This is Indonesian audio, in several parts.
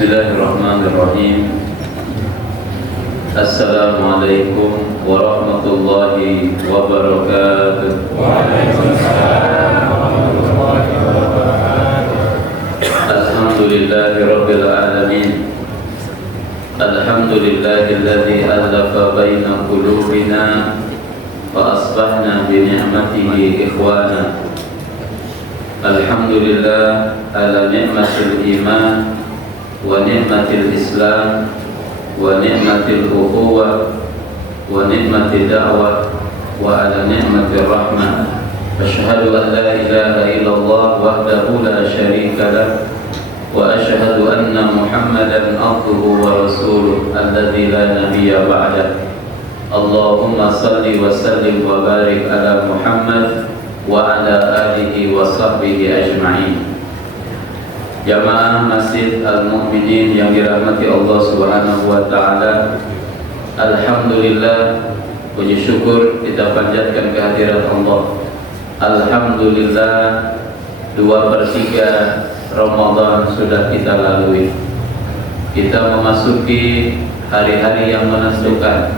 Bismillahirrahmanirrahim. Assalamualaikum warahmatullahi wabarakatuh. Waalaikumsalam warahmatullahi wabarakatuh. Alhamdulillahirabbil alamin. Alhamdulillahilladzi alafa baina qulubina wa asbahna bi ni'matihi ikhwana. Alhamdulillah ala ni'matil iman wa ni'matil islam wa ni'matil ukhuwah wa ni'matil da'wah wa ala ni'matir rahmah. Asyhadu an la ilaha illallah wahdahu la syarika lah wa asyhadu anna Muhammadan abduhu wa rasuluh alladzi la nabiyya ba'dah. Allahumma salli wa sallim wa barik ala Muhammad wa ala alihi wa sahbihi ajma'in. Jamaah Masjid Al-Mu'minin yang dirahmati Allah Subhanahu wa taala, alhamdulillah, puji syukur kita panjatkan kehadirat Allah. Alhamdulillah, 2/3 Ramadan sudah kita lalui. Kita memasuki hari-hari yang menentukan,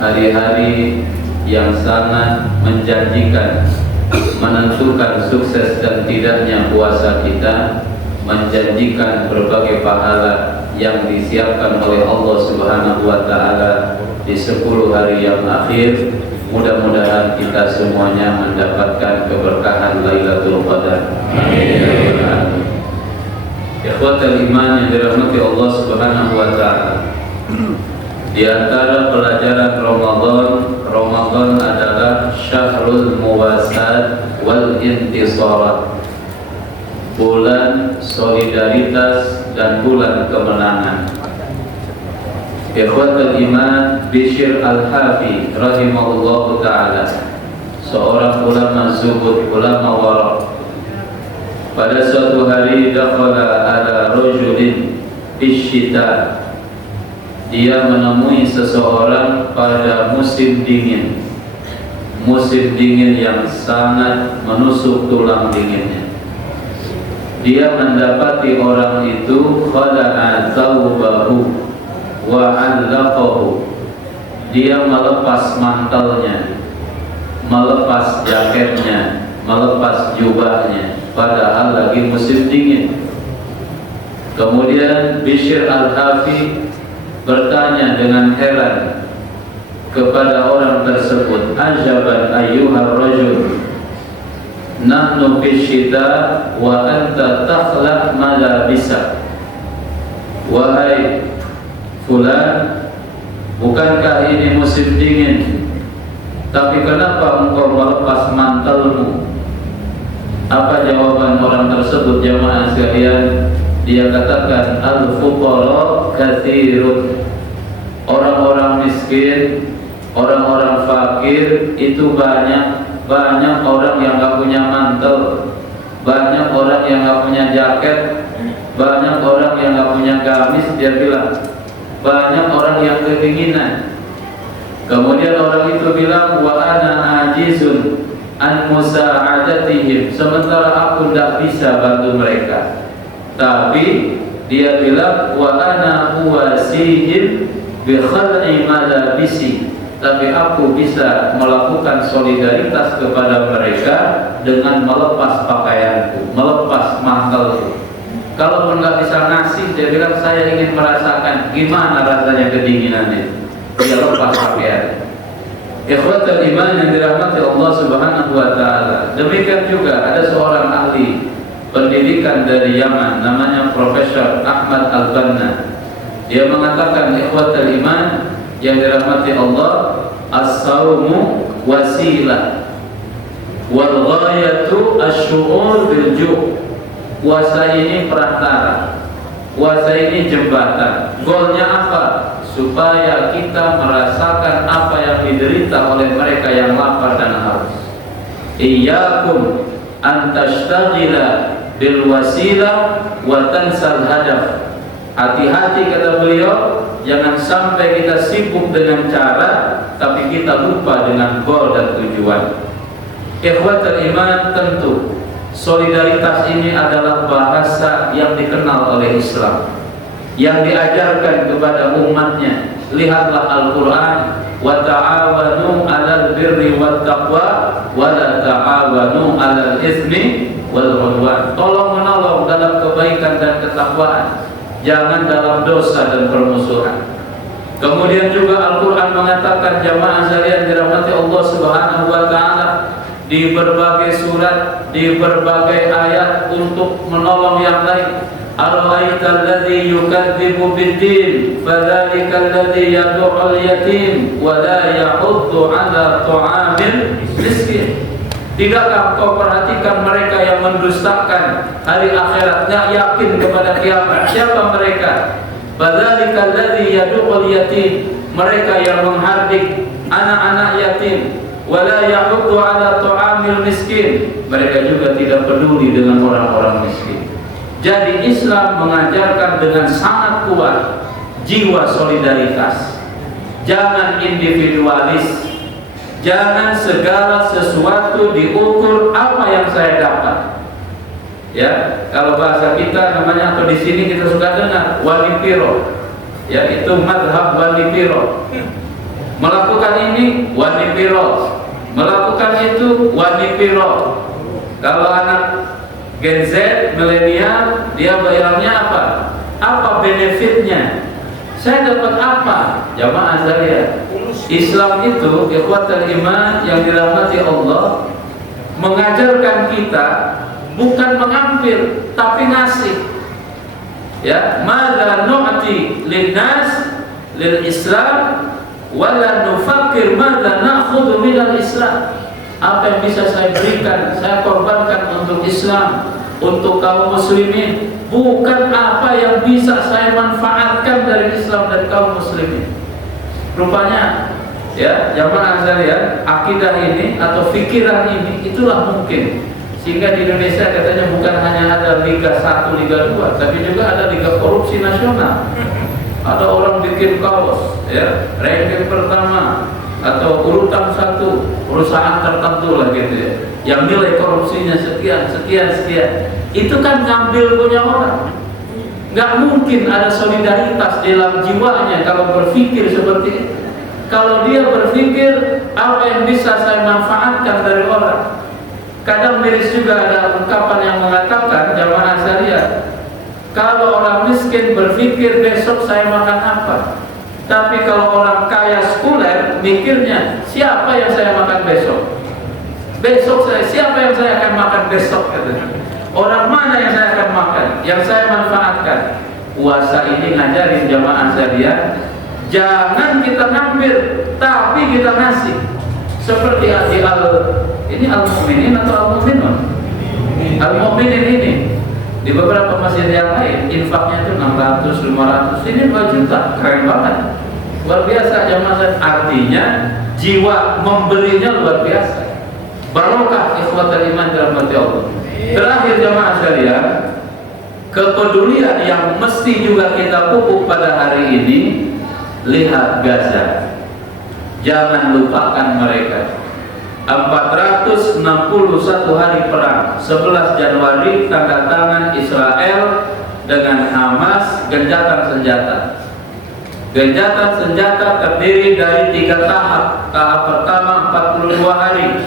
hari-hari yang sangat menjanjikan, menentukan sukses dan tidaknya puasa kita, menjanjikan berbagai pahala yang disiapkan oleh Allah Subhanahu wa taala di 10 hari yang akhir. Mudah-mudahan kita semuanya mendapatkan keberkahan Lailatul Qadar. Amin. Ikhwatal iman yang dirahmati Allah Subhanahu wa taala. Di antara pelajaran Ramadan adalah syahrul muwasat wal intisarat, bulan solidaritas dan bulan kemenangan. Ikhwatul iman, Bishr al-Hafi rahimahullahu ta'ala, seorang ulama zuhud, ulama wara', pada suatu hari dakhala ala rajulin bisyita, dia menemui seseorang pada musim dingin yang sangat menusuk tulang dinginnya. Dia mendapati orang itu khala'a thawbahu wa 'allaqahu, dia melepas mantelnya, melepas jaketnya, melepas jubahnya, padahal lagi musim dingin. Kemudian Bishr al-Hafi bertanya dengan heran kepada orang tersebut, ajaban ayyuhar rajul, nahnu fisyita wa anta takhlaq malabisa. Wahai fulan, bukankah ini musim dingin, tapi kenapa engkau melepas mantelmu? Apa jawaban orang tersebut, jamaah sekalian? Dia katakan, al-fuqara katsirun, orang-orang miskin, orang-orang fakir itu banyak orang yang gak punya mantel, banyak orang yang gak punya jaket, banyak orang yang gak punya gamis. Dia bilang banyak orang yang kedinginan. Kemudian orang itu bilang, wa ana ajizun an musa'adatihim, sementara aku tidak bisa bantu mereka. Tapi dia bilang, wa ana huwasihim bi khal'i malabisi, tapi aku bisa melakukan solidaritas kepada mereka dengan melepas pakaianku, melepas mantelku. Kalaupun nggak bisa ngasih, dia bilang saya ingin merasakan gimana rasanya kedinginan itu. Dia lepas pakaian. Ikhwatul iman yang dirahmati Allah Subhanahu wa taala. Demikian juga ada seorang ahli pendidikan dari Yaman, namanya Profesor Ahmad Al-Banna. Dia mengatakan, ikhwatul iman yang dirahmati Allah, as-sawmu wasilah wal ghayatu asy-syu'ur bil ju'. Puasa ini perantara, puasa ini jembatan. Goalnya apa? Supaya kita merasakan apa yang diderita oleh mereka yang lapar dan haus. Iyyakum an tashtagila bil wasilah wa tansal hadaf. Hati-hati, kata beliau, jangan sampai kita sibuk dengan cara tapi kita lupa dengan goal dan tujuan. Ikhwatul iman, tentu solidaritas ini adalah bahasa yang dikenal oleh Islam. yang diajarkan kepada umatnya. Lihatlah Al-Quran, wa ta'awanu 'alal birri wat taqwa wa la ta'awanu 'alal itsmi wal 'udwan. Tolong menolong dalam kebaikan dan ketakwaan, jangan dalam dosa dan permusuhan. Kemudian juga Al-Quran mengatakan, jamaah sekalian dirahmati Allah Subhanahu wa ta'ala, di berbagai surat, di berbagai ayat untuk menolong yang lain. Ara'aital ladzi yukadzibu bid-din fadzalikal ladzi yad'ul yatim wa la yahuddu 'ala ta'amil miskin. Tidakkah kau perhatikan mereka yang mendustakan hari akhirat, tidak yakin kepada kiamat? Siapa mereka? Fadzalikal ladzi yad'ul yatim, mereka yang menghardik anak-anak yatim. Wala yahuddu 'ala ta'amil miskin, mereka juga tidak peduli dengan orang-orang miskin. Jadi Islam mengajarkan dengan sangat kuat jiwa solidaritas. Jangan individualis. Jangan segala sesuatu diukur apa yang saya dapat. Ya, kalau bahasa kita namanya, atau di sini kita suka dengar walipiro. Ya, itu madhab walipiro. Melakukan ini walipiro, melakukan itu walipiro. Kalau anak Gen Z, milenial, dia bayarnya apa? Apa benefitnya? Saya dapat apa? Jamaah sekalian, Islam itu ikhwatul iman yang dirahmati Allah, mengajarkan kita bukan mengambil tapi ngasih. Ya, madza nu'ti linnas lil Islam wala nufakkir madza na'khudhu minal Islam. Apa yang bisa saya berikan, saya korbankan untuk Islam, untuk kaum muslimin, bukan apa yang bisa saya manfaatkan dari Islam dan kaum muslimin. Rupanya, ya, jamaah sekalian, akidah ini atau pikiran ini itulah mungkin sehingga di Indonesia katanya bukan hanya ada Liga 1, Liga 2, tapi juga ada Liga Korupsi Nasional. Ada orang bikin kaos, ya, ranking pertama atau urutan 1 perusahaan tertentu lah gitu ya, yang nilai korupsinya sekian. Itu kan ngambil punya orang. Nggak mungkin ada solidaritas dalam jiwanya kalau berpikir seperti itu. Kalau dia berpikir apa yang bisa saya manfaatkan dari orang. Kadang miris juga ada ungkapan yang mengatakan, jamaah sekalian, kalau orang miskin berpikir besok saya makan apa. Tapi kalau orang kaya sekuler mikirnya, siapa yang saya makan besok? Besok siapa yang saya akan makan besok? Orang mana yang saya akan makan, yang saya manfaatkan? Puasa ini ngajarin jamaah sekalian, jangan kita ngambil, tapi kita ngasih. Seperti ini al-mu'minin atau al-mu'minun? Al-mu'minin ini di beberapa masjid yang lain infaknya itu 600, 500, ini 2 juta, keren banget, luar biasa jamaah. Artinya jiwa memberinya luar biasa, barokah ikhwatul iman dirahmati Allah. Terakhir jamaah sekalian, kepedulian yang mesti juga kita pupuk pada hari ini. Lihat Gaza, jangan lupakan mereka. 461 hari perang, 11 Januari tanda tangan Israel dengan Hamas, gencatan senjata. Gencatan senjata terdiri dari 3 tahap. Tahap pertama 42 hari,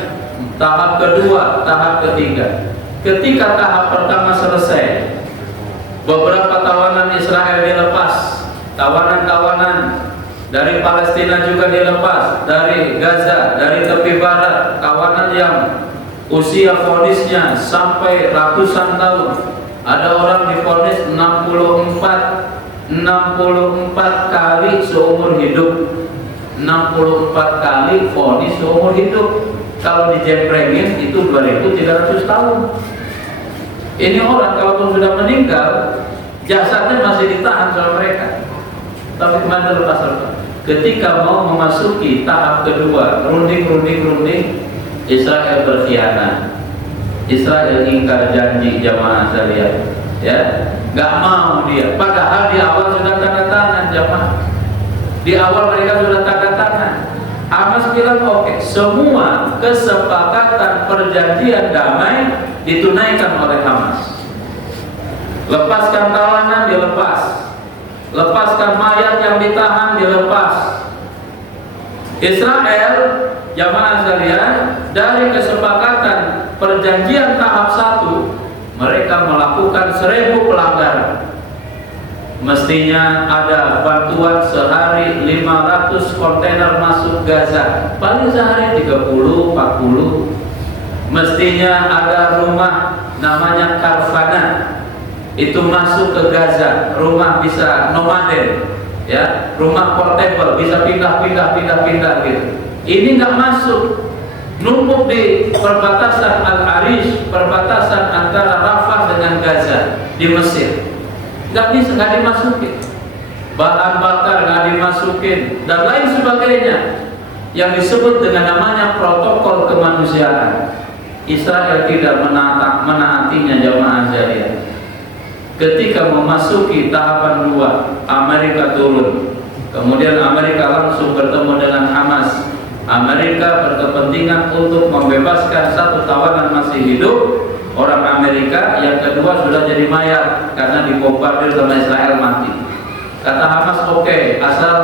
tahap kedua, tahap ketiga. Ketika tahap pertama selesai, beberapa tawanan Israel dilepas. Tawanan-tawanan dari Palestina juga dilepas, dari Gaza, dari tepi barat, kawanan yang usia vonisnya sampai ratusan tahun. Ada orang divonis 64 kali seumur hidup. 64 kali vonis seumur hidup. Kalau dijembrengin itu 2300 tahun. Ini orang kalaupun sudah meninggal, jasadnya masih ditahan sama mereka. Tapi kemana lepas. Ketika mau memasuki tahap kedua, runding, Israel berkhianat. Israel ingkar janji jamaah sekalian, ya, nggak mau dia. Padahal di awal sudah tanda tangan jamaah. Di awal mereka sudah tanda tangan. Hamas bilang oke, semua kesepakatan perjanjian damai ditunaikan oleh Hamas. Lepaskan tawanan, dilepas. lepaskan mayat yang ditahan, dilepas. Israel, jamaah sekalian, dari kesepakatan perjanjian tahap 1, mereka melakukan 1000 pelanggaran. Mestinya ada bantuan sehari 500 kontainer masuk Gaza, paling sehari 30, 40. Mestinya ada rumah namanya Karfana, itu masuk ke Gaza, rumah bisa nomaden, ya, rumah portable, bisa pindah gitu. Ini nggak masuk, numpuk di perbatasan Al-Arish, perbatasan antara Rafah dengan Gaza di Mesir. Nggak bisa, nggak dimasukin. Bahan bakar nggak dimasukin dan lain sebagainya yang disebut dengan namanya protokol kemanusiaan. Israel tidak menaatinya, jamaah sekalian. Ketika memasuki tahapan 2, Amerika turun. Kemudian Amerika langsung bertemu dengan Hamas. Amerika berkepentingan untuk membebaskan satu tawanan masih hidup, orang Amerika, yang kedua sudah jadi mayat karena dibombardir sama Israel, mati. Kata Hamas, oke, asal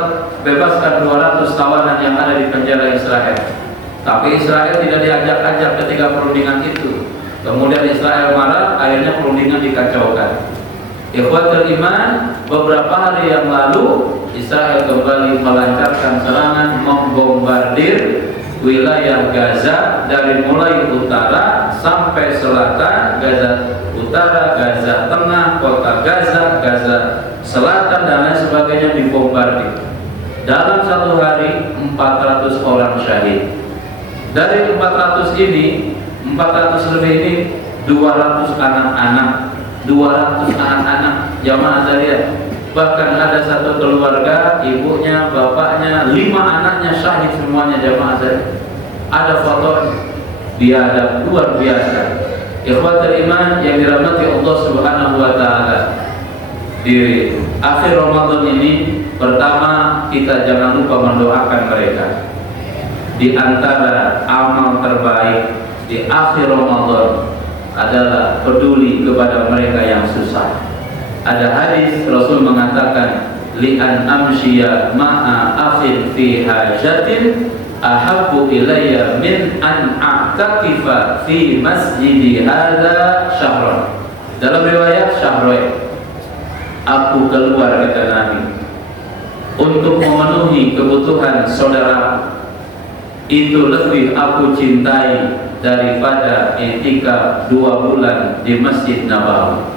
bebaskan 200 tawanan yang ada di penjara Israel. Tapi Israel tidak diajak-ajak ketika perundingan itu. Kemudian Israel marah, akhirnya perundingan dikacaukan. Ikhwatul iman, beberapa hari yang lalu Israel kembali melancarkan serangan, membombardir wilayah Gaza dari mulai utara sampai selatan, Gaza utara, Gaza tengah, kota Gaza, Gaza selatan dan lain sebagainya dibombardir. Dalam satu hari 400 orang syahid. Dari 400 ini, 400 lebih ini 200 anak-anak, 200 anak-anak, jamaah sekalian. Bahkan ada satu keluarga, ibunya, bapaknya, 5 anaknya syahid semuanya, jamaah sekalian. Ada fotonya, biadab luar biasa. Ikhwatul iman yang dirahmati Allah Subhanahu wa taala. Di akhir Ramadan ini, pertama kita jangan lupa mendoakan mereka. Di antara amal terbaik di akhir Ramadan adalah peduli kepada mereka yang susah. Ada hadis Rasul mengatakan, li'an amshiya ma'a akhin fi hajatin ahabbu ilayya min an a'takifa fi masjidi hadza syahran. Dalam riwayat syahrain, aku keluar, kata Nabi, untuk memenuhi kebutuhan saudara, itu lebih aku cintai daripada i'tikaf 2 bulan di Masjid Nabawi.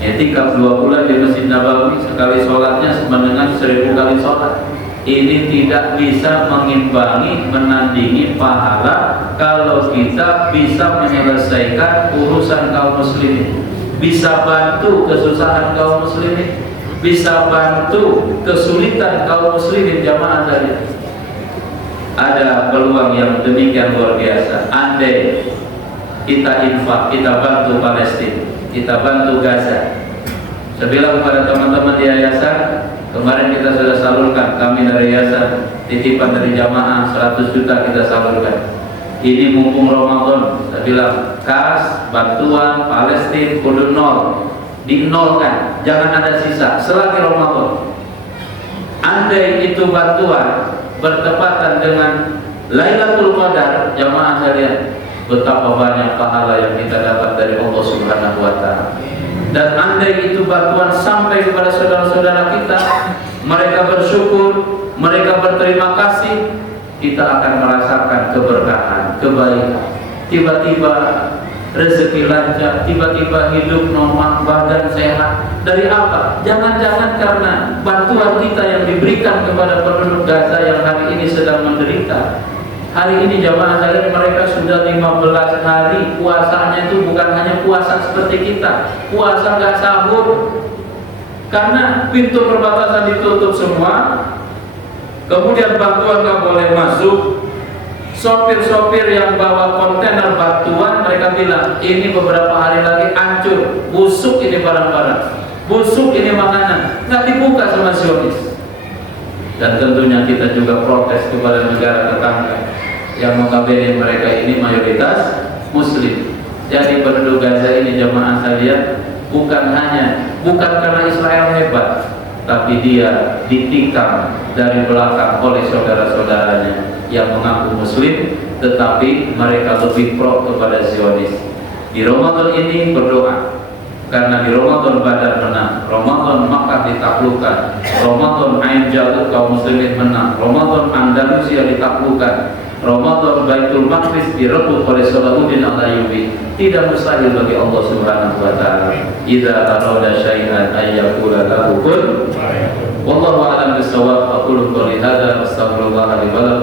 I'tikaf 2 bulan di Masjid Nabawi, sekali sholatnya sama dengan 1000 kali sholat. Ini tidak bisa mengimbangi, menandingi pahala kalau kita bisa menyelesaikan urusan kaum muslimin, bisa bantu kesusahan kaum muslimin, bisa bantu kesulitan kaum muslimin, jamaah sekalian. Ada peluang yang demikian luar biasa. Andai kita infak, kita bantu Palestina, kita bantu Gaza. Saya bilang kepada teman-teman di yayasan, kemarin kita sudah salurkan, kami dari yayasan, titipan dari jamaah 100 juta kita salurkan. Ini mumpung Ramadan, saya bilang kas, bantuan Palestina kudu nol, dinolkan, jangan ada sisa selagi Ramadan. Andai itu bantuan bertepatan dengan Lailatul Qadar, jamaah sekalian, betapa banyak pahala yang kita dapat dari Allah Subhanahu wa taala. Dan andai itu bantuan sampai kepada saudara-saudara kita, mereka bersyukur, mereka berterima kasih, kita akan merasakan keberkahan, kebaikan. Tiba-tiba rezeki lancar, tiba-tiba hidup normal, badan sehat. Dari apa? Jangan-jangan karena bantuan kita yang diberikan kepada penduduk Gaza yang hari ini sedang menderita. Hari ini jamaah sekalian, mereka sudah 15 hari puasanya itu bukan hanya puasa seperti kita, puasa nggak sahur karena pintu perbatasan ditutup semua. Kemudian bantuan nggak boleh masuk. Sopir-sopir yang bawa kontainer bantuan, mereka bilang ini beberapa hari lagi hancur, busuk ini barang-barang, busuk ini makanan, nggak dibuka sama Zionis. Dan tentunya kita juga protes kepada negara tetangga yang notabene mereka ini mayoritas Muslim. Jadi penduduk Gaza ini, jamaah sekalian, bukan karena Israel hebat, tapi dia ditikam dari belakang oleh saudara-saudaranya yang mengaku muslim, tetapi mereka lebih pro kepada Zionis. Di Ramadan ini berdoa, karena di Ramadan Badar menang, Ramadan Makkah ditaklukkan, Ramadan Ain Jalut kaum muslimin menang, Ramadan Andalusia ditaklukkan, Ramadan Baitul Maqdis direbut oleh Salahuddin Al-Ayyubi. Tidak mustahil bagi Allah Subhanahu wa taala. Idza arada syai'an ay yaqula lahu kun. Wallahu a'lam bissawab. Aqulu qouli hadza astaghfirullah li wa